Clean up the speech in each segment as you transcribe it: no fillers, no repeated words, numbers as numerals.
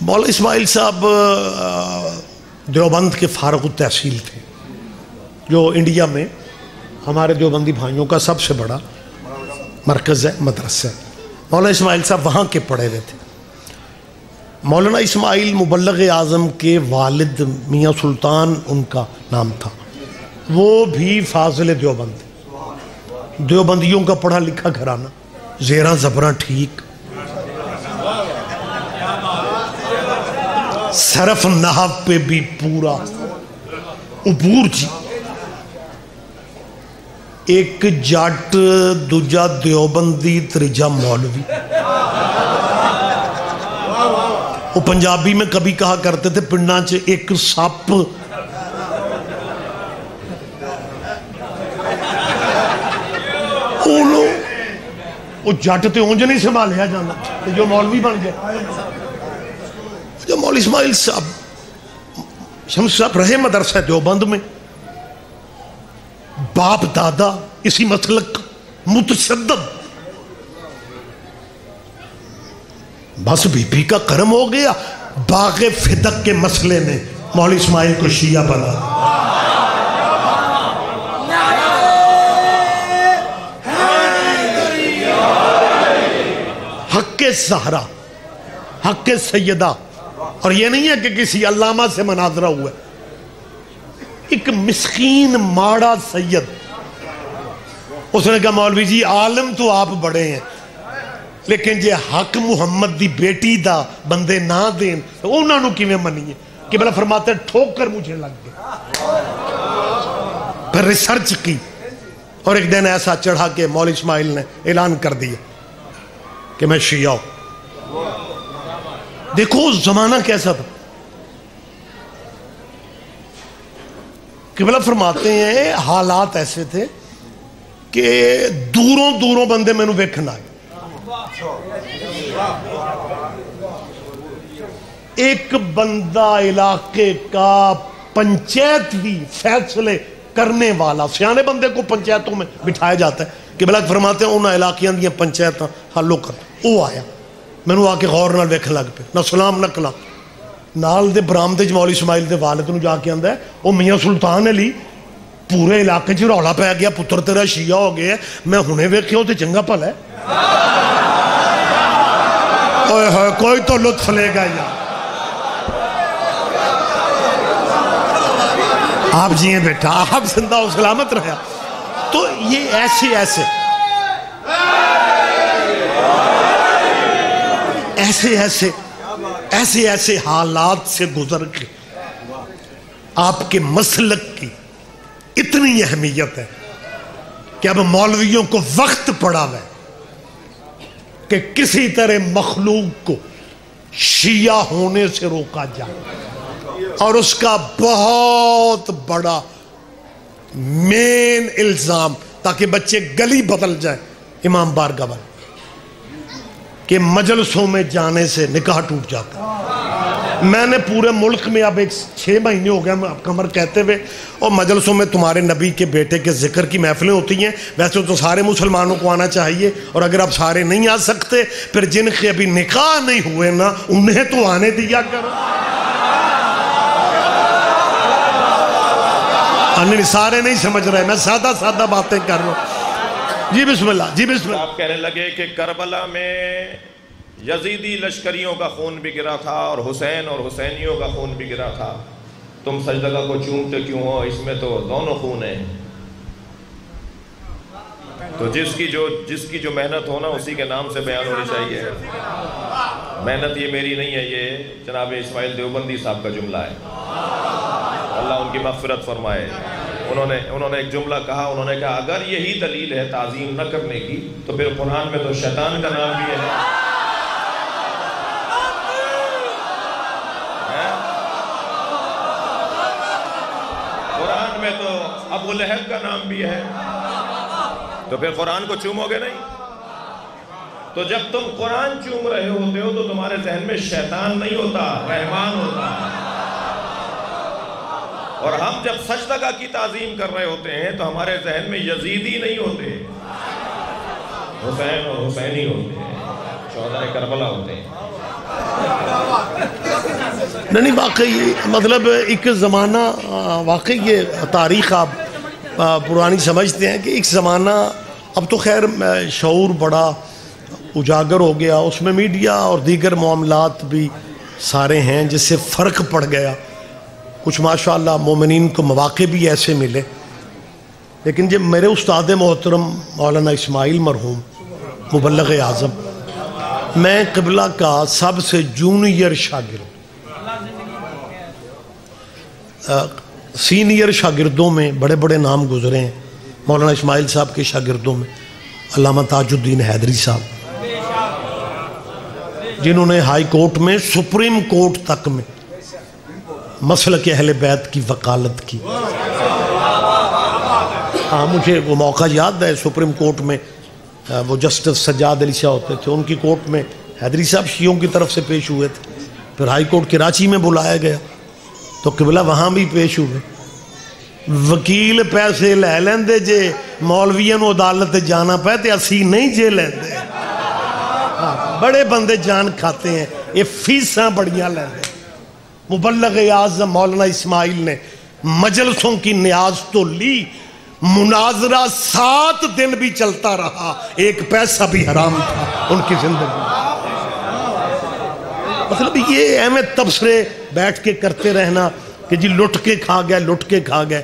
مولانا اسماعیل صاحب دیوبند کے فارغ التحصیل تھے، جو انڈیا میں ہمارے دیوبندی بھائیوں کا سب سے بڑا مرکز ہے، مدرسہ ہے۔ مولانا اسماعیل صاحب وہاں کے پڑھے ہوئے تھے۔ مولانا اسماعیل مبلغ اعظم کے والد میاں سلطان ان کا نام تھا، وہ بھی فاضل دیوبند تھے، دیوبندیوں کا پڑھا لکھا گھرانہ، زیراں زبراں ٹھیک، صرف نحو پہ بھی پورا عبور جی۔ ایک جٹ دوجا دیوبندی تریجا مولوی۔ وہ پنجابی میں کبھی کہا کرتے تھے پنڈاں چ ایک سپ وہ جٹ تے اونج نہیں سنبھالیا جانا جو مولوی بن گیا۔ جو مولانا اسماعیل صاحب شمس صاحب رہے مدرسہ دیوبند میں، باپ دادا اسی مسلک متشدد، بس بی بی کا کرم ہو گیا، باغ فدق کے مسئلے نے مولانا اسماعیل کو شیعہ بنا دیا۔ حق زہرا، حق سیدہ، اور یہ نہیں ہے کہ کسی علامہ سے مناظرہ ہوا ہے، ایک مسکین ماڑا سید، اس نے کہا مولوی جی عالم تو آپ بڑے ہیں لیکن جے حق محمد دی بیٹی دا بندے نہ دین تو انہوں نے کیویں منیے؟ کہ بلا فرماتے ہیں ٹھوک کر مجھے لگ گئے۔ پھر ریسرچ کی اور ایک دن ایسا چڑھا کہ مولانا اسماعیل نے اعلان کر دیا کہ میں شیعہ ہوں۔ دیکھو اس زمانہ کیسا تھا، قبلہ فرماتے ہیں حالات ایسے تھے کہ دوروں دوروں بندے میں نے ویکھنا ہے۔ ایک بندہ علاقے کا پنچایت بھی فیصلے کرنے والا، سیانے بندے کو پنچایتوں میں بٹھایا جاتا ہے کہ بلا فرماتے ہیں انہاں علاقیاں دیا پنچایتاں حلو کر۔ وہ آیا میں نے آ کے غور نال ویکھن لگ پہ، نہ سلام نہ کلام، نال دے برامدے چ مولانا اسماعیل دے والد نو جا کے آندا ہے او میاں سلطان علی پورے علاقے چ رولا پی گیا، پتر تیرا شیعہ ہو گیا، میں ہنے ویکھیا تے چنگا بھلا ہے۔ اوئے ہوئے کوئی تو لطف لے گا یا آپ جیئے بیٹا، آپ زندہ و سلامت رہا۔ تو یہ ایسے حالات سے گزر کے آپ کے مسلک کی اتنی اہمیت ہے کہ اب مولویوں کو وقت پڑا ہے کہ کسی طرح مخلوق کو شیعہ ہونے سے روکا جائے، اور اس کا بہت بڑا مین الزام تاکہ بچے گلی بدل جائیں امام بارگاہ والے کہ مجلسوں میں جانے سے نکاح ٹوٹ جاتا ہے۔ میں نے پورے ملک میں اب 6 مہینے ہو گئے کمر کہتے ہوئے، اور مجلسوں میں تمہارے نبی کے بیٹے کے ذکر کی محفلیں ہوتی ہیں، ویسے تو سارے مسلمانوں کو آنا چاہیے، اور اگر آپ سارے نہیں آ سکتے پھر جن کے ابھی نکاح نہیں ہوئے نا انہیں تو آنے دیا کرو۔ سارے نہیں سمجھ رہے، میں سادہ باتیں کر رہا ہوں۔ جی بسم اللہ، جی بسم اللہ۔ آپ کہنے لگے کہ کربلا میں یزیدی لشکریوں کا خون بھی گرا تھا اور حسین اور حسینیوں کا خون بھی گرا تھا، تم سجدہ کو چومتے کیوں ہو؟ اس میں تو دونوں خون ہیں۔ تو جس کی جو محنت ہونا اسی کے نام سے بیان ہونی چاہیے۔ محنت یہ میری نہیں ہے، یہ جناب اسماعیل دیوبندی صاحب کا جملہ ہے، اللہ ان کی مغفرت فرمائے۔ انہوں نے ایک جملہ کہا، انہوں نے کہا اگر یہی دلیل ہے تعظیم نہ کرنے کی تو پھر قرآن میں تو شیطان کا نام بھی ہے، قرآن میں تو ابو لہب کا نام بھی ہے، تو پھر قرآن کو چومو گے نہیں؟ تو جب تم قرآن چوم رہے ہوتے ہو تو تمہارے ذہن میں شیطان نہیں ہوتا، رحمان ہوتا ہے۔ اور ہم جب سجدہ کی تعظیم کر رہے ہوتے ہیں تو ہمارے ذہن میں یزیدی نہیں ہوتے، حسین اور حسینی ہوتے ہیں، شہدائے کربلا ہوتے ہیں۔ نہیں واقعی مطلب ایک زمانہ واقعی یہ تاریخ آپ پرانی سمجھتے ہیں کہ ایک زمانہ اب تو خیر شعور بڑا اجاگر ہو گیا, اس میں میڈیا اور دیگر معاملات بھی سارے ہیں جس سے فرق پڑ گیا. کچھ ماشاءاللہ مومنین کو مواقع بھی ایسے ملے. لیکن جب میرے استاد محترم مولانا اسماعیل مرحوم مبلغ اعظم, میں قبلہ کا سب سے جونیئر شاگرد, سینئر شاگردوں میں بڑے بڑے نام گزرے ہیں. مولانا اسماعیل صاحب کے شاگردوں میں علامہ تاج الدین حیدری صاحب, جنہوں نے ہائی کورٹ میں سپریم کورٹ تک میں مسلک اہل بیت کی وکالت کی. ہاں مجھے وہ موقع یاد ہے, سپریم کورٹ میں وہ جسٹس سجاد علی شاہ ہوتے تھے, ان کی کورٹ میں حیدری صاحب شیعوں کی طرف سے پیش ہوئے تھے. پھر ہائی کورٹ کراچی میں بلایا گیا تو قبلہ وہاں بھی پیش ہوئے. وکیل پیسے لے لیندے جے مولویوں نو عدالت جانا پہ تے اسی نہیں جے لیندے. بڑے بندے جان کھاتے ہیں, یہ فیساں بڑیاں لیندے. مبلغ اعظم مولانا اسماعیل نے مجلسوں کی نیاز تو لی, مناظرہ 7 دن بھی چلتا رہا, ایک پیسہ بھی حرام تھا ان کی زندگی. مطلب یہ احمد تبصرے بیٹھ کے کرتے رہنا کہ جی لٹ کے کھا گئے لٹ کے کھا گئے.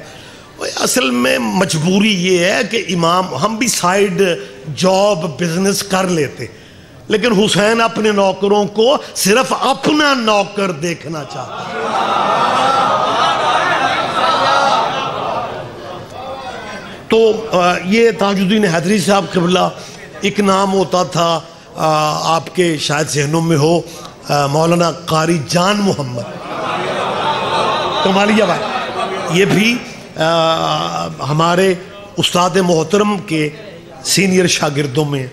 اصل میں مجبوری یہ ہے کہ امام, ہم بھی سائیڈ جاب بزنس کر لیتے, لیکن حسین اپنے نوکروں کو صرف اپنا نوکر دیکھنا چاہتا. تو یہ تاج الدین حیدری صاحب قبلہ, ایک نام ہوتا تھا آپ کے شاید ذہنوں میں ہو, مولانا قاری جان محمد کمالیہ بھائی. یہ بھی ہمارے استاد محترم کے سینئر شاگردوں میں.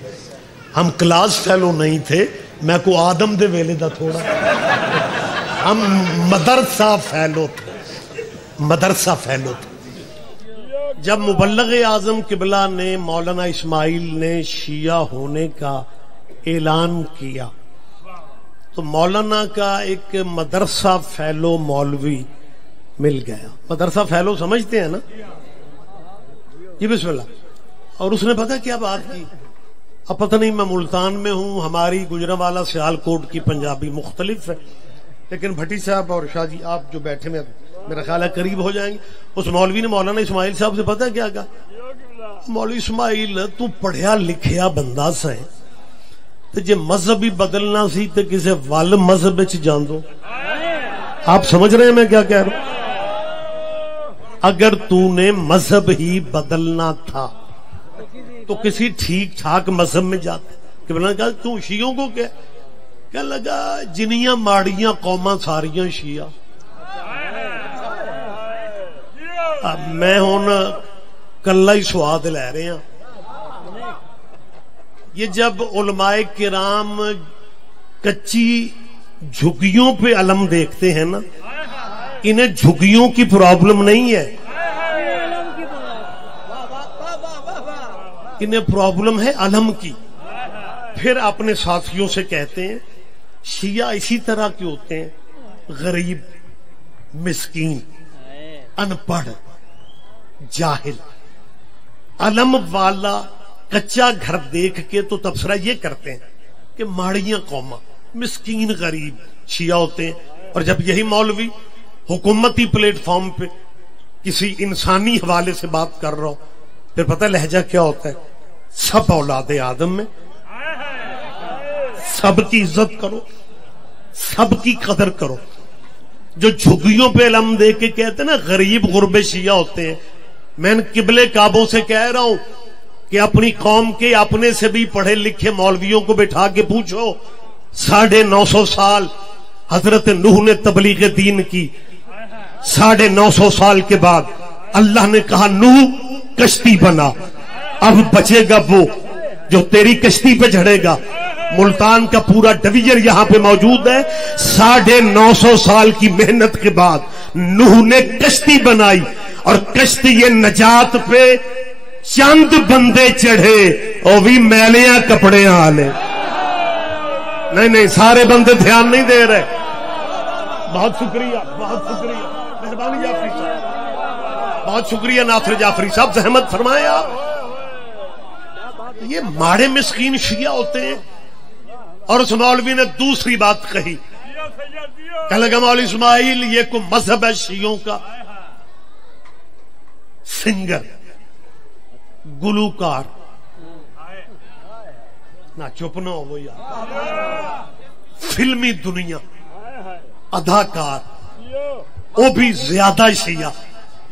ہم کلاس فیلو نہیں تھے, میں کو آدم دے ویلے دا تھوڑا, ہم مدرسہ فیلو تھے, مدرسہ فیلو تھے. جب مبلغ اعظم قبلہ نے مولانا اسماعیل نے شیعہ ہونے کا اعلان کیا تو مولانا کا ایک مدرسہ فیلو مولوی مل گیا. مدرسہ فیلو سمجھتے ہیں نا جی, بسم اللہ. اور اس نے پتہ کیا بات کی, اب پتہ نہیں میں ملتان میں ہوں, ہماری گجرانوالہ سیالکوٹ کی پنجابی مختلف ہے, لیکن بھٹی صاحب اور شاہ جی آپ جو بیٹھے میں میرا خیال ہے قریب ہو جائیں گے. اس مولوی نے مولانا اسماعیل صاحب سے پتہ کیا کہا, مولوی اسماعیل تو پڑھیا لکھیا بندہ سے تو جے مذہب ہی بدلنا سی تو کسے وال مذہب وچ جان دو. آپ سمجھ رہے ہیں میں کیا کہہ رہا ہوں؟ اگر تو نے مذہب ہی بدلنا تھا تو کسی ٹھیک ٹھاک مذہب میں جاتے. کہ بنا کہا تو شیعوں کو کیا لگا, جنیاں ماڑیاں قوماں ساریاں شیعہ. میں ہون کلہ ہی سواد لے رہے ہیں. یہ جب علماء کرام کچی جھگیوں پہ علم دیکھتے ہیں نا, انہیں جھگیوں کی پرابلم نہیں ہے, انہیں پرابلم ہے علم کی. پھر اپنے ساتھیوں سے کہتے ہیں شیعہ اسی طرح کے ہوتے ہیں, غریب, مسکین, ان پڑھ, جاہل. علم والا کچا گھر دیکھ کے تو تبصرہ یہ کرتے ہیں کہ ماڑیاں قوماں, مسکین غریب شیعہ ہوتے ہیں. اور جب یہی مولوی حکومتی پلیٹ فارم پہ کسی انسانی حوالے سے بات کر رہا ہو, پھر پتہ لہجہ کیا ہوتا ہے, سب اولاد آدم میں سب کی عزت کرو, سب کی قدر کرو. جو جھگیوں پہ علم دے کے کہتے ہیں نا غریب غرب شیعہ ہوتے ہیں, میں ان قبلے کعبوں سے کہہ رہا ہوں کہ اپنی قوم کے اپنے سے بھی پڑھے لکھے مولویوں کو بٹھا کے پوچھو, 950 سال حضرت نوح نے تبلیغ دین کی, 950 سال کے بعد اللہ نے کہا نوح کشتی بنا, اب بچے گا وہ جو تیری کشتی پہ چڑھے گا. ملتان کا پورا ڈویژن یہاں پہ موجود ہے. 950 سال کی محنت کے بعد نوح نے کشتی بنائی, اور کشتی یہ نجات پہ چند بندے چڑھے, اور بھی میلیاں کپڑے آلے. نہیں سارے بندے دھیان نہیں دے رہے. بہت شکریہ، بہت شکریہ، مہربانی جعفری صاحب، بہت شکریہ ناصر جعفری صاحب، زحمت فرمائے آپ۔ یہ ماڑے مسکین شیعہ ہوتے ہیں۔ اور اس مولوی نے دوسری بات کہی، کہنے لگا مولوی اسماعیل یہ کوئی مذہب ہے شیعوں کا؟ سنگر، گلوکار، نہ چپ نہ ہو یار، فلمی دنیا، اداکار، وہ بھی زیادہ شیعہ۔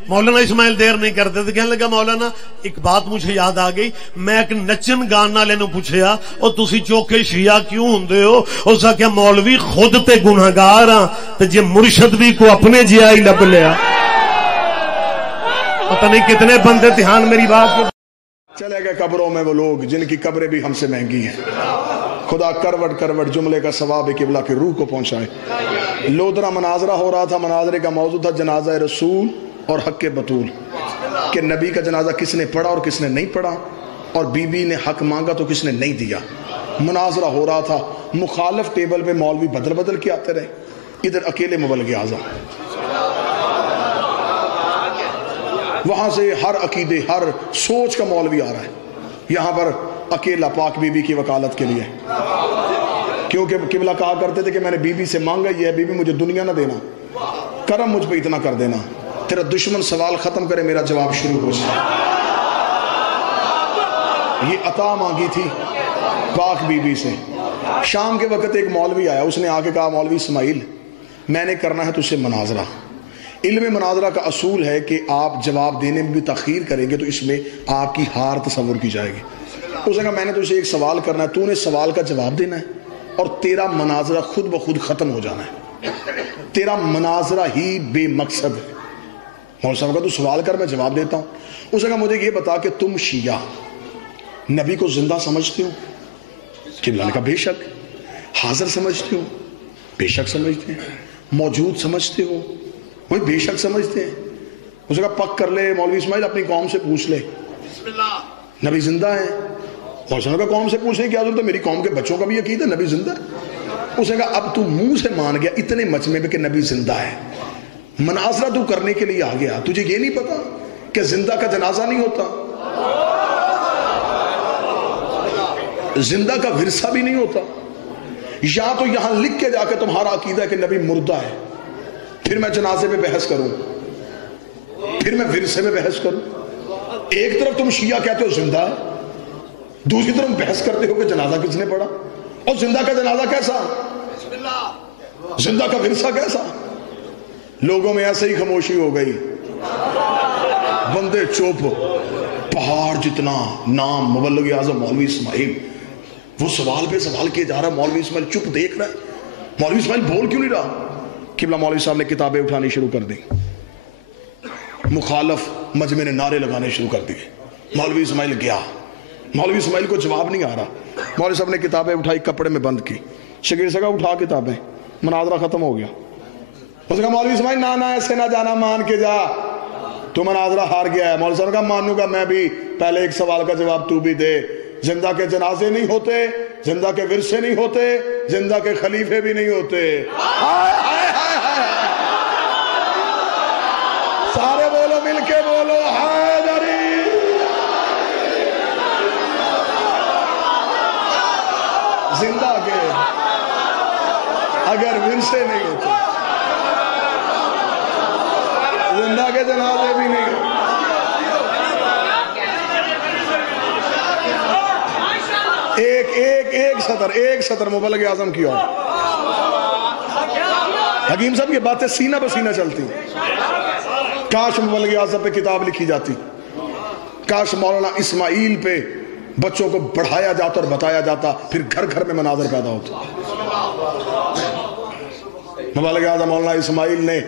مولانا اسماعیل دیر نہیں کرتے تھے، کہنے لگا مولانا ایک بات مجھے یاد آ گئی، میں ایک نچن گان والے نو پوچھیا او تسی چوکے شیعہ کیوں ہوندے ہو؟ اس نے کہا مولوی خود تے گناہگار ہاں تے جے مرشد بھی کو اپنے جیا ہی لب لیا۔ پتہ نہیں کتنے بندے دھیان میری بات کو۔ چلے گئے قبروں میں وہ لوگ جن کی قبریں بھی ہم سے مہنگی ہیں، خدا کروٹ کروٹ جملے کا ثواب قبلہ کی روح کو پہنچائے۔ لودرا مناظرہ ہو رہا تھا، مناظرے کا موضوع تھا جنازہ رسول اور حق بطول، کہ نبی کا جنازہ کس نے پڑھا اور کس نے نہیں پڑھا، اور بی بی نے حق مانگا تو کس نے نہیں دیا۔ مناظرہ ہو رہا تھا، مخالف ٹیبل پہ مولوی بدل بدل کے آتے رہے، ادھر اکیلے مبلغ اعظم، وہاں سے ہر عقیدے ہر سوچ کا مولوی آ رہا ہے، یہاں پر اکیلا پاک بی بی کی وکالت کے لیے، کیونکہ قبلہ کہا کرتے تھے کہ میں نے بی بی سے مانگا یہ ہے، بی بی مجھے دنیا نہ دینا، کرم مجھ پہ اتنا کر دینا، تیرا دشمن سوال ختم کرے میرا جواب شروع ہو جائے۔ یہ عطا مانگی تھی پاک بی بی سے۔ شام کے وقت ایک مولوی آیا، اس نے آ کے کہا مولوی اسماعیل میں نے کرنا ہے تجھ سے مناظرہ۔ علم مناظرہ کا اصول ہے کہ آپ جواب دینے میں بھی تاخیر کریں گے تو اس میں آپ کی ہار تصور کی جائے گی۔ اس نے کہا میں نے تجھ سے ایک سوال کرنا ہے، تو نے سوال کا جواب دینا ہے اور تیرا مناظرہ خود بخود ختم ہو جانا ہے، تیرا مناظرہ ہی بے مقصد ہے۔ مولوی صاحب کا تو سوال کر میں جواب دیتا ہوں۔ اس نے کہا مجھے یہ بتا کہ تم شیعہ نبی کو زندہ سمجھتے ہو؟ قبلہ نے کہا بے شک۔ حاضر سمجھتے ہو؟ بے شک سمجھتے ہیں۔ موجود سمجھتے ہو؟ وہی بے شک سمجھتے ہیں۔ اس نے کہا پک کر لے مولوی اسماعیل اپنی قوم سے پوچھ لے نبی زندہ ہے۔ مولوی صاحب نے کہا قوم سے پوچھنے کی کیا ضرورت ہے، میری قوم کے بچوں کا بھی عقیدہ ہے نبی زندہ ہے۔ اس نے کہا اب تو منہ سے مان گیا اتنے مجمع میں کہ نبی زندہ ہے، مناظرہ تو کرنے کے لیے آ گیا، تجھے یہ نہیں پتا کہ زندہ کا جنازہ نہیں ہوتا، زندہ کا ورثہ بھی نہیں ہوتا، یا تو یہاں لکھ کے جا کے تمہارا عقیدہ ہے کہ نبی مردہ ہے، پھر میں جنازے پہ بحث کروں، پھر میں ورثے میں بحث کروں۔ ایک طرف تم شیعہ کہتے ہو زندہ ہے، دوسری طرف بحث کرتے ہو کہ جنازہ کس نے پڑھا، اور زندہ کا جنازہ کیسا، زندہ کا ورثہ کیسا۔ لوگوں میں ایسے ہی خاموشی ہو گئی، بندے چوپ، پہاڑ جتنا نام مبلغ اعظم مولوی اسماعیل، وہ سوال پہ سوال کیے جا رہا ہے، مولوی اسماعیل چپ دیکھ رہا ہے، مولوی اسماعیل بول کیوں نہیں رہا۔ قبلہ مولوی صاحب نے کتابیں اٹھانی شروع کر دی، مخالف مجمع نے نعرے لگانے شروع کر دیے، مولوی اسماعیل گیا، مولوی اسماعیل کو جواب نہیں آ رہا، مولوی صاحب نے کتابیں اٹھائی کپڑے میں بند کی، شگیر سے کہا اٹھا کتابیں، مناظرہ ختم ہو گیا۔ اس نے کہا مولوی اسماعیل نہ ایسے نہ جانا، مان کے جا، تو مناظرہ ہار گیا ہے۔ مولوی صاحب نے کہا مانوں گا میں بھی، پہلے ایک سوال کا جواب تو بھی دے، زندہ کے جنازے نہیں ہوتے، زندہ کے ورثے نہیں ہوتے، زندہ کے خلیفے بھی نہیں ہوتے۔ سارے بولو مل کے بولو حیدری، زندہ کے اگر ورثے نہیں ہوتے، زندہ کے جنازے بھی نہیں ہوتے۔ ایک سطر مبلغ اعظم کی اور حکیم صاحب یہ باتیں سینہ بسینہ چلتی، کاش مبلغ اعظم پہ کتاب لکھی جاتی، کاش مولانا اسماعیل پہ بچوں کو پڑھایا جاتا اور بتایا جاتا، پھر گھر گھر میں مناظر پیدا ہوتا۔ مبلغ اعظم مولانا اسماعیل نے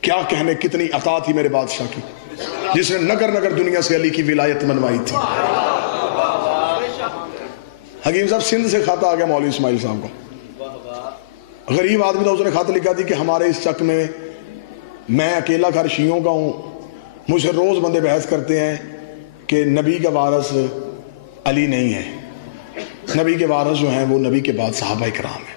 کیا کہنے، کتنی عطا تھی میرے بادشاہ کی، جس نے نگر نگر دنیا سے علی کی ولایت منوائی تھی۔ حکیم صاحب سندھ سے خط آ گیا مولوی اسماعیل صاحب کو، غریب آدمی تھا، اس نے خط لکھا تھی کہ ہمارے اس چک میں میں اکیلا گھر شیعوں کا ہوں، مجھ سے روز بندے بحث کرتے ہیں کہ نبی کا وارث علی نہیں ہے، نبی کے وارث جو ہیں وہ نبی کے بعد صحابہ کرام ہیں،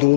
2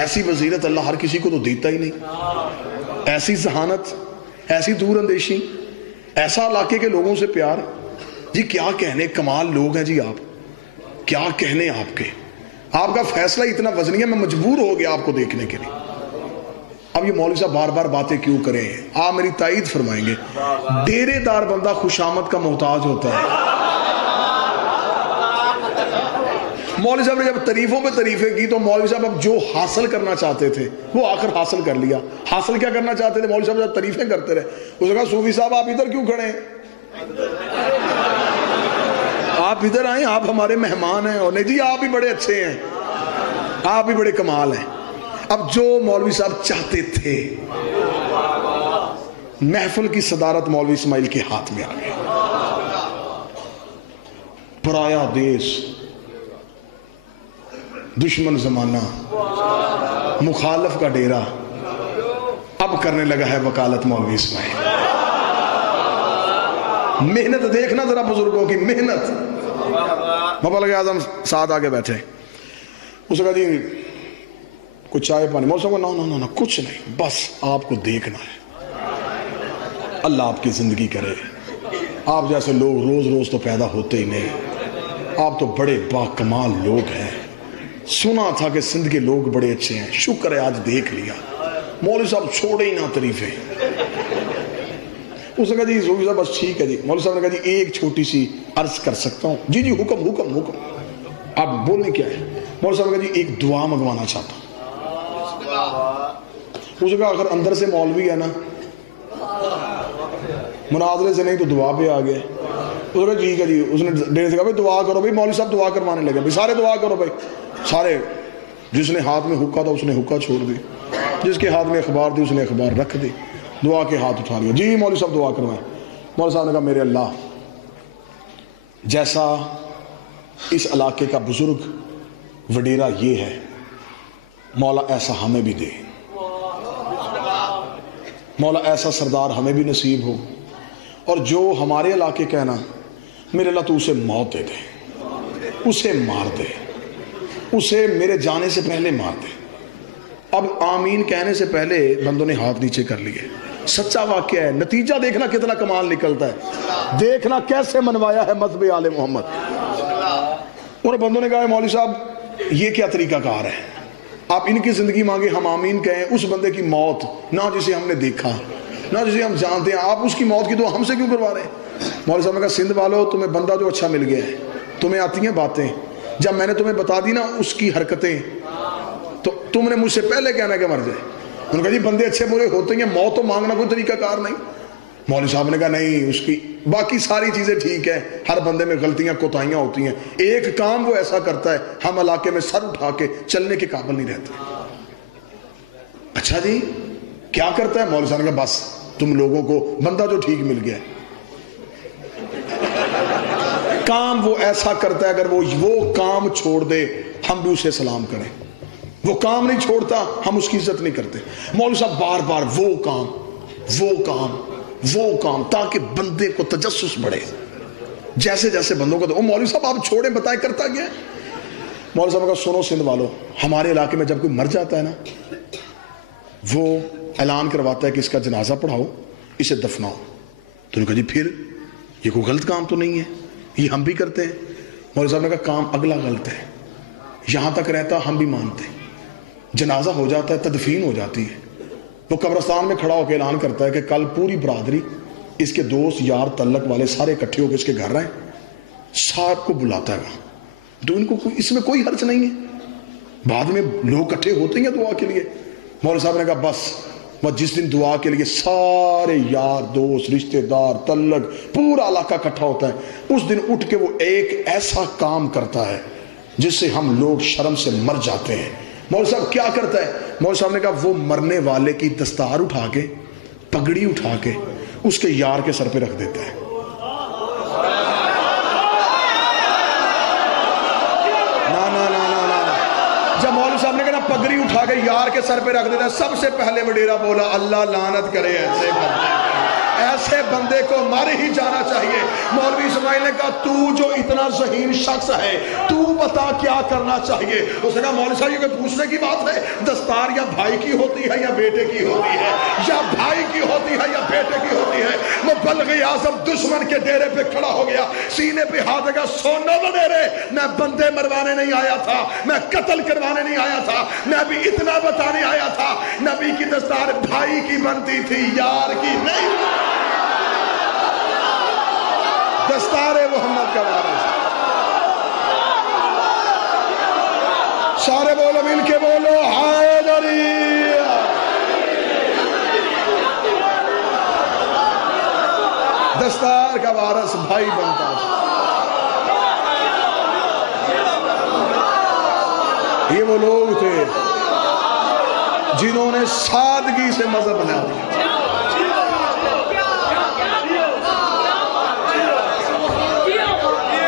ایسی بصیرت اللہ ہر کسی کو تو دیتا ہی نہیں، ایسی ذہانت، ایسی دور اندیشی، ایسا علاقے کے لوگوں سے پیار. جی کیا کہنے، کمال لوگ ہیں جی آپ، کیا کہنے آپ کے. آپ کا فیصلہ اتنا وزنی ہے، میں مجبور ہو گیا آپ کو دیکھنے کے لیے. اب یہ مولوی صاحب بار بار باتیں کیوں کریں ہیں؟ آپ میری تائید فرمائیں گے. ڈیرے دار بندہ خوشامد کا محتاج ہوتا ہے. مولوی صاحب نے جب تعریفوں پہ تعریفیں کی تو مولوی صاحب اب جو حاصل کرنا چاہتے تھے وہ آخر حاصل کر لیا. حاصل کیا کرنا چاہتے تھے؟ مولوی صاحب جب تعریفیں کرتے رہے، اس نے کہا صوفی صاحب آپ ادھر کیوں کھڑے ہیں؟ آپ ادھر آئیں، آپ ہمارے مہمان ہیں. اور نہیں جی آپ بھی بڑے اچھے ہیں، آپ بھی بڑے کمال ہیں. اب جو مولوی صاحب چاہتے تھے، محفل کی صدارت مولوی اسماعیل کے ہاتھ میں آ گئی. پرایا دیس، دشمن زمانہ، مخالف کا ڈیرا، اب کرنے لگا ہے وکالت مولوی اسماعیل. محنت دیکھنا ذرا بزرگوں کی محنت. مبلغ اعظم ساتھ آگے بیٹھے، اس نے کہا جی کچھ چائے پانی. مولوی صاحب کو نہ کچھ نہیں، بس آپ کو دیکھنا ہے. اللہ آپ کی زندگی کرے. آپ جیسے لوگ روز روز تو پیدا ہوتے ہی نہیں، آپ تو بڑے با کمال لوگ ہیں. سنا تھا کہ سندھ کے لوگ بڑے اچھے ہیں، شکر ہے آج دیکھ لیا. مولوی صاحب چھوڑے ہی نہ تعریفیں. اس نے کہا جی صوفی صاحب بس ٹھیک ہے جی. مولوی صاحب نے کہا جی ایک چھوٹی سی عرض کر سکتا ہوں؟ جی جی حکم حکم حکم. آپ بولنے کیا ہے؟ مولوی صاحب نے کہا جی ایک دعا منگوانا چاہتا ہوں. اس نے کہا اگر اندر سے مولوی ہے نا، مناظرے سے نہیں تو دعا پہ آ گئے. اس نے کہا ٹھیک ہے جی. اس نے ڈیرے سے کہا بھائی دعا کرو. بھائی مولوی صاحب دعا کروانے لگے. بھائی سارے دعا کرو. بھائی سارے، جس نے ہاتھ میں حکا تھا اس نے حکا چھوڑ دی، جس کے ہاتھ میں اخبار تھی اس نے اخبار رکھ دی، دعا کے ہاتھ اٹھا لیا. جی مولوی صاحب دعا کروائیں. مولوی صاحب نے کہا میرے اللہ، جیسا اس علاقے کا بزرگ وڈیرا یہ ہے، مولا ایسا ہمیں بھی دے. مولا ایسا سردار ہمیں بھی نصیب ہو. اور جو ہمارے علاقے کا ہے نا، میرے اللہ تو اسے موت دے دے، اسے مار دے، اسے میرے جانے سے پہلے مار دے. اب آمین کہنے سے پہلے بندوں نے ہاتھ نیچے کر لیے. سچا واقعہ ہے. نتیجہ دیکھنا کتنا کمال نکلتا ہے. دیکھنا کیسے منوایا ہے مذہب آل محمد. اور بندوں نے کہا مولوی صاحب یہ کیا طریقہ کار ہے؟ آپ ان کی زندگی مانگے، ہم آمین کہیں. اس بندے کی موت، نہ جسے ہم نے دیکھا نہ جسے ہم جانتے ہیں، آپ اس کی موت کی دعا ہم سے کیوں کروا رہے ہیں؟ مولوی صاحب نے کہا سندھ والو، تمہیں بندہ جو اچھا مل گیا ہے، تمہیں آتی ہیں باتیں، جب میں نے تمہیں بتا دی نا اس کی حرکتیں، تو تم نے مجھ سے پہلے کہنا کہ مر جائے. انہوں نے کہا جی بندے اچھے برے ہوتے ہیں، موت تو مانگنا کوئی طریقہ کار نہیں. مولوی صاحب نے کہا نہیں، اس کی باقی ساری چیزیں ٹھیک ہے، ہر بندے میں غلطیاں کوتاہیاں ہوتی ہیں، ایک کام وہ ایسا کرتا ہے ہم علاقے میں سر اٹھا کے چلنے کے قابل نہیں رہتے. اچھا جی کیا کرتا ہے؟ مولوی صاحب نے کہا بس تم لوگوں کو بندہ جو ٹھیک مل گیا ہے، کام وہ ایسا کرتا ہے، اگر وہ کام چھوڑ دے ہم بھی اسے سلام کریں. وہ کام نہیں چھوڑتا ہم اس کی عزت نہیں کرتے. مولوی صاحب بار بار وہ کام وہ کام وہ کام، تاکہ بندے کو تجسس بڑھے. جیسے جیسے بندوں کو تو مولوی صاحب آپ چھوڑیں، بتائیں کرتا گیا. مولوی صاحب کا سنو سندھ والو، ہمارے علاقے میں جب کوئی مر جاتا ہے نا، وہ اعلان کرواتا ہے کہ اس کا جنازہ پڑھاؤ، اسے دفناؤ. تو نے کہا جی پھر یہ کوئی غلط کام تو نہیں ہے، یہ ہم بھی کرتے ہیں. مولوی صاحب نے کہا کام اگلا غلط ہے، یہاں تک رہتا ہم بھی مانتے ہیں. جنازہ ہو جاتا ہے، تدفین ہو جاتی ہے، وہ قبرستان میں کھڑا ہو کے اعلان کرتا ہے کہ کل پوری برادری، اس کے دوست یار تعلق والے سارے اکٹھے ہو کے اس کے گھر رہیں، سب کو بلاتا ہے وہاں. تو ان کو اس میں کوئی حرج نہیں ہے، بعد میں لوگ اکٹھے ہوتے ہیں دعا کے لیے. مولوی صاحب نے کہا بس وہ جس دن دعا کے لیے سارے یار دوست رشتہ دار تعلق پورا علاقہ اکٹھا ہوتا ہے، اس دن اٹھ کے وہ ایک ایسا کام کرتا ہے جس سے ہم لوگ شرم سے مر جاتے ہیں. مولوی صاحب کیا کرتا ہے؟ مولوی صاحب نے کہا وہ مرنے والے کی دستار اٹھا کے، پگڑی اٹھا کے اس کے یار کے سر پہ رکھ دیتا ہے. جب مولوی صاحب نے کہا پگڑی اٹھا کے یار کے سر پہ رکھ دیتا ہے، سب سے پہلے وڈیرا بولا اللہ لعنت کرے ایسے بندے، ایسے بندے کو مر ہی جانا چاہیے۔ مولوی اسماعیل نے کہا تو جو اتنا ذہین شخص ہے تو بتا کیا کرنا چاہیے؟ اس نے کہا مولوی صاحب یہ کوئی پوچھنے کی بات ہے، دستار یا بھائی کی ہوتی ہے یا بیٹے کی ہوتی ہے، یا بھائی کی ہوتی ہے یا بیٹے کی ہوتی ہے؟ مبلغ اعظم دشمن کے ڈیرے پہ کھڑا ہو گیا، سینے پہ ہاتھ لگا، سونا وڈیرے، میں بندے مروانے نہیں آیا تھا، میں قتل کروانے نہیں آیا تھا، میں بھی اتنا بتانے آیا تھا نبی کی دستار بھائی کی بنتی تھی، یار کی نہیں، دستار محمد کا وارث۔ سارے بولو مل کے بولو حیدری۔ دستار کا وارث بھائی بنتا تھا۔ یہ وہ لوگ تھے جنہوں نے سادگی سے مذہب بنا دیا۔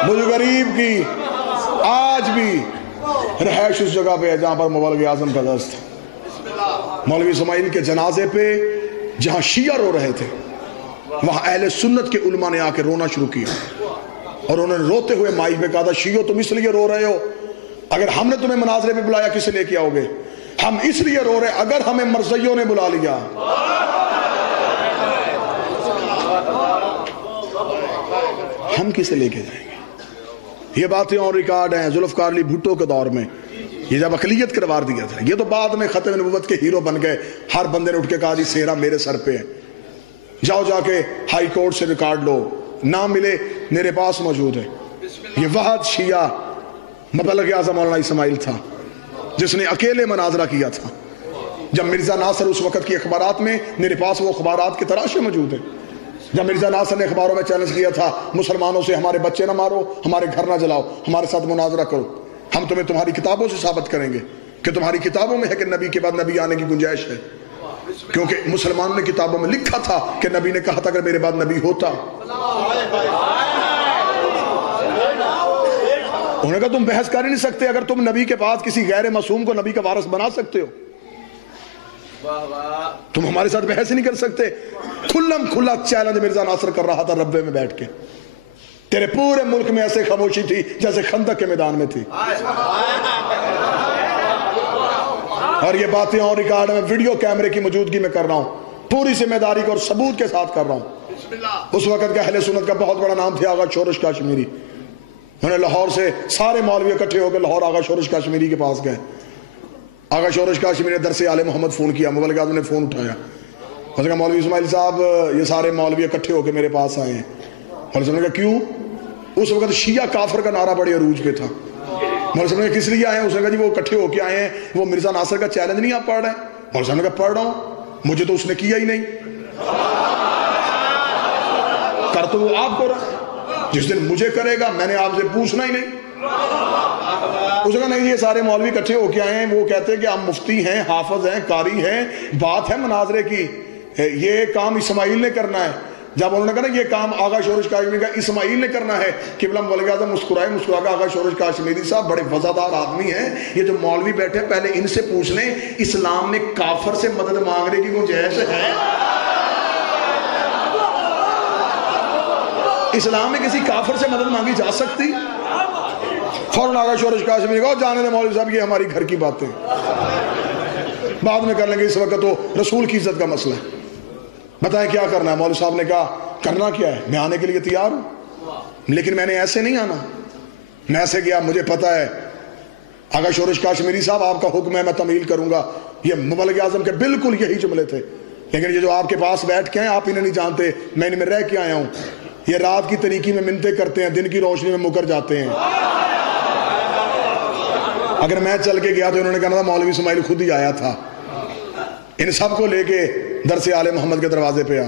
مجھے غریب کی آج بھی رہائش اس جگہ پہ ہے جہاں پر مبلغ اعظم کا درس تھا۔ مولوی اسماعیل کے جنازے پہ جہاں شیعہ رو رہے تھے وہاں اہل سنت کے علماء نے آ کے رونا شروع کیا، اور انہوں نے روتے ہوئے مائک پہ کہا تھا شیعو تم اس لیے رو رہے ہو، اگر ہم نے تمہیں مناظرے پہ بلایا کس لے کے آؤ گے؟ ہم اس لیے رو رہے اگر ہمیں مرزیوں نے بلا لیا۔ ہم کسے لے کے جائیں گے؟ یہ باتیں اور ریکارڈ ہیں ذوالفقار علی بھٹو کے دور میں، یہ جب اقلیت قرار دیا تھا، یہ تو بعد میں ختم نبوت کے ہیرو بن گئے۔ ہر بندے نے اٹھ کے کہا جی سہرا میرے سر پہ ہے، جاؤ جا کے ہائی کورٹ سے ریکارڈ لو، نہ ملے میرے پاس موجود ہے۔ یہ واحد شیعہ مبلغ اعظم مولانا اسماعیل تھا جس نے اکیلے مناظرہ کیا تھا۔ جب مرزا ناصر اس وقت کی اخبارات میں، میرے پاس وہ اخبارات کے تراشے موجود ہیں، جب مرزا ناصر نے اخباروں میں چیلنج کیا تھا مسلمانوں سے ہمارے بچے نہ مارو، ہمارے گھر نہ جلاؤ، ہمارے ساتھ مناظرہ کرو، ہم تمہیں تمہاری کتابوں سے ثابت کریں گے کہ تمہاری کتابوں میں ہے کہ نبی کے بعد نبی آنے کی گنجائش ہے، کیونکہ مسلمانوں نے کتابوں میں لکھا تھا کہ نبی نے کہا تھا اگر میرے بعد نبی ہوتا۔ انہوں نے کہا تم بحث کر ہی نہیں سکتے اگر تم نبی کے پاس کسی غیر معصوم کو نبی کا وارث بنا سکتے ہو، تم ہمارے ساتھ بحث ہی نہیں کر سکتے۔ کھلم کھلا چیلنج مرزا ناصر کر رہا تھا ربے میں بیٹھ کے، تیرے پورے ملک میں ایسے خاموشی تھی جیسے خندق کے میدان میں تھی۔ اور یہ باتیں اور ریکارڈ میں ویڈیو کیمرے کی موجودگی میں کر رہا ہوں، پوری ذمہ داری کو اور ثبوت کے ساتھ کر رہا ہوں۔ اس وقت کا اہل سنت کا بہت بڑا نام تھا آغا شورش کاشمیری، انہوں نے لاہور سے سارے مولوی اکٹھے ہو کے لاہور آغا شورش کاشمیری کے پاس گئے۔ آغا شورش کاشمیری نے درس آل محمد فون کیا، مبلغ اعظم نے فون اٹھایا، اس نے کہا مولوی اسماعیل صاحب یہ سارے مولوی اکٹھے ہو کے میرے پاس آئے ہیں۔ اور اس نے کہا کیوں؟ اس وقت شیعہ کافر کا نعرہ بڑے عروج پہ تھا۔ مولوی صاحب نے کس لیے آئے ہیں؟ اس نے کہا جی وہ اکٹھے ہو کے آئے ہیں، وہ مرزا ناصر کا چیلنج نہیں آپ پڑھ رہے ہیں؟ مولوی صاحب نے کہا پڑھ رہا ہوں، مجھے تو اس نے کیا ہی نہیں، کر تو وہ آپ کو رہا، جس دن مجھے کرے گا میں نے آپ سے پوچھنا ہی نہیں۔ اس نے کہا نہیں یہ سارے مولوی اکٹھے ہو کے آئے ہیں، وہ کہتے ہیں کہ ہم مفتی ہیں، حافظ ہیں، قاری ہیں، بات ہے مناظرے کی، یہ کام اسماعیل نے کرنا ہے۔ جب انہوں نے کہا نا یہ کام آغا شورش کاشمیری کا اسماعیل نے کرنا ہے، قبلہ مبلغ اعظم مسکرائے، مسکرا کے آغا شورش کاشمیری صاحب بڑے وزادار آدمی ہیں، یہ جو مولوی بیٹھے ہیں پہلے ان سے پوچھ لیں اسلام میں کافر سے مدد مانگنے کی گنجائش ہے؟ اسلام میں کسی کافر سے مدد مانگی جا سکتی؟ فوراً آغا شورش کاشمیری کہو جانے دے مولوی صاحب یہ ہماری گھر کی باتیں بعد میں کر لیں گے، اس وقت تو رسول کی عزت کا مسئلہ ہے، بتائیں کیا کرنا ہے؟ مولوی صاحب نے کہا کرنا کیا ہے، میں آنے کے لیے تیار ہوں، لیکن میں نے ایسے نہیں آنا، میں ایسے گیا مجھے پتا ہے آغا شورش کاشمیری صاحب آپ کا حکم ہے میں تمیل کروں گا، یہ مبلغ اعظم کے بالکل یہی جملے تھے، لیکن یہ جو آپ کے پاس بیٹھ کے ہیں آپ انہیں نہیں جانتے، میں ان میں رہ کے آیا ہوں، یہ رات کی طریقی میں منتیں کرتے ہیں، دن کی روشنی میں مکر جاتے ہیں، اگر میں چل کے گیا تو انہوں نے کہا تھا مولوی اسماعیل خود ہی آیا تھا، ان سب کو لے کے درس آل محمد کے دروازے پہ آ،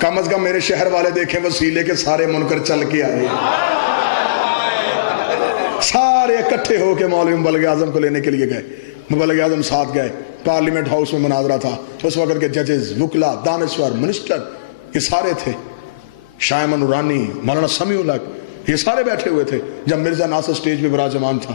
کم از کم میرے شہر والے دیکھیں وسیلے کے سارے منکر چل کے آئے، سارے اکٹھے ہو کے مولوی مبلغ اعظم کو لینے کے لیے گئے، مبلغ اعظم ساتھ گئے، پارلیمنٹ ہاؤس میں مناظرہ تھا، اس وقت کے ججز، وکلا، دانشور، منسٹر یہ سارے تھے، شائمہ نورانی، مولانا سمیع الحق یہ سارے بیٹھے ہوئے تھے۔ جب مرزا ناصر سٹیج پہ براجمان تھا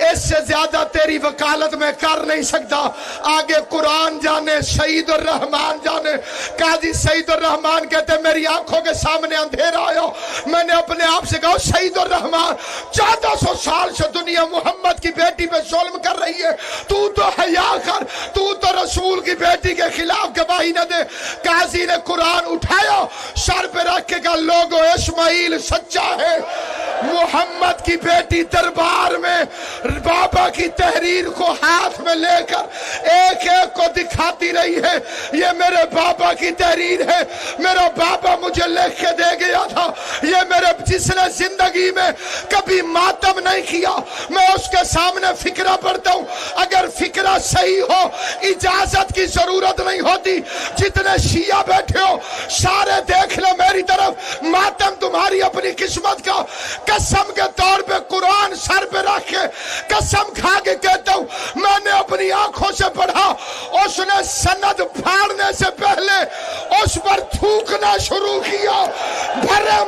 اس سے زیادہ تیری وکالت میں کر نہیں سکتا. آگے قرآن جانے، سعید الرحمان جانے. قاضی سعید الرحمان کہتے میری آنکھوں کے سامنے اندھیرا آیا، میں نے اپنے آپ سے کہا سعید الرحمان 1400 سال سے دنیا محمد کی بیٹی پہ ظلم کر رہی ہے، تو حیا کر، تو رسول کی بیٹی کے خلاف گواہی نہ دے. قاضی نے قرآن اٹھایا، سر پہ رکھ کے کہا لوگو اسماعیل سچا ہے. محمد کی بیٹی دربار میں بابا کی تحریر کو ہاتھ میں لے کر ایک ایک کو دکھاتی رہی ہے، یہ میرے بابا کی تحریر ہے، میرا بابا مجھے لکھ کے دے گیا تھا، یہ میرے جس نے زندگی میں کبھی ماتم نہیں کیا میں اس کے سامنے فکرہ پڑھتا ہوں. اگر فکرہ صحیح ہو اجازت کی ضرورت نہیں ہوتی. جتنے شیعہ بیٹھے ہو سارے دیکھ لو میری طرف، ماتم تمہاری اپنی قسمت کا. قسم کے طور پہ قرآن سر پہ رکھ کے قسم کھا کے کہتا ہوں میں نے اپنی آنکھوں سے پڑھا، اس نے سند پھاڑنے سے پہلے اس پر تھوکنا شروع کیا. بھرے